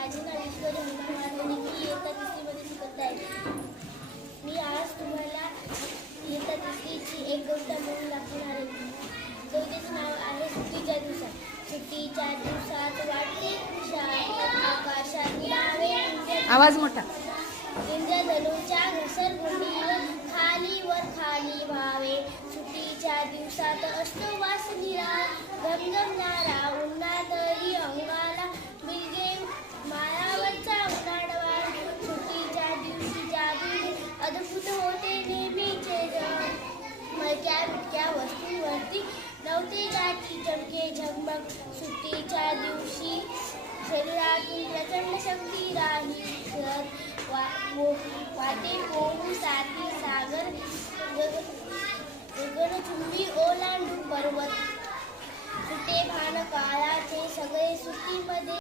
माझे नाव ईश्वर हनुमान मी इयत्ता तिसरीमध्ये शिकत आहे. मी आज तुम्हाला इयत्ता तिसरीची एक गोष्ट म्हणून दाखवणार आहे. कवितेचं नाव आहे सुट्टीच्या दिवसात. सुट्टीच्या दिवसात वाटते खुशाल आकाशात निळावे आवाज मोठा. इंद्रधनुच्या घसरगुंडीवर खाली व्हावे. सुट्टीच्या दिवसात असतो वास निळा घमघमणारा उन्हातही अंगाला बिलगे माळावरचा उन्हाळवा. सुट्टीच्या दिवशी जादू अद्भुत होते नेहमीचे जग. मलक्या बिटक्या वस्तूंवरती नव्हते गाठी चमके झगमग. सुट्टीच्या दिवशी शरीरातून प्रचंड शक्ती राही वाटे पोहू साथी सागर गगनचुंबी ओलांडून पर्वत. सुटे भान काळाचे सगळे सुट्टीमध्ये